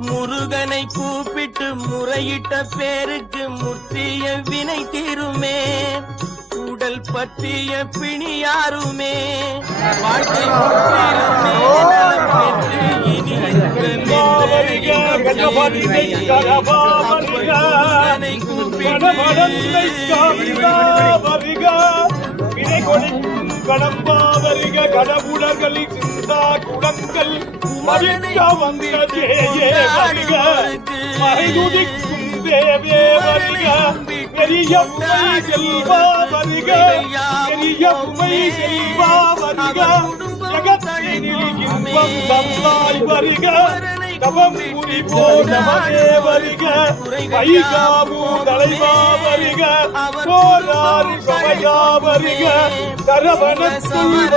முருகனை கூப்பிட்டு முறையிட்ட பேருக்கு முற்றிய வினை தீருமே. உடல் பற்றிய பிணி யாருமே வாழ்க்கை முற்றிலுமே நலம் பெற்று இனி முருகனை கூப்பிட்டு கடம்பாவரிக கடவுளர்களின் சிந்தா குடங்கள் மறிக்க வந்த ஜேயே வருக மறைதுதிக்கும் தேவே வருக பெரியம்மை செல்வா வருக பெரியம்மை செல்வா வருக ஜகத்தினில் இன்பம் தந்தாய் வருக தவம் புரிபோ நமதே வருக வைகாமு தலைவா வருக போராறு சமையா வருக சரவணத்துள்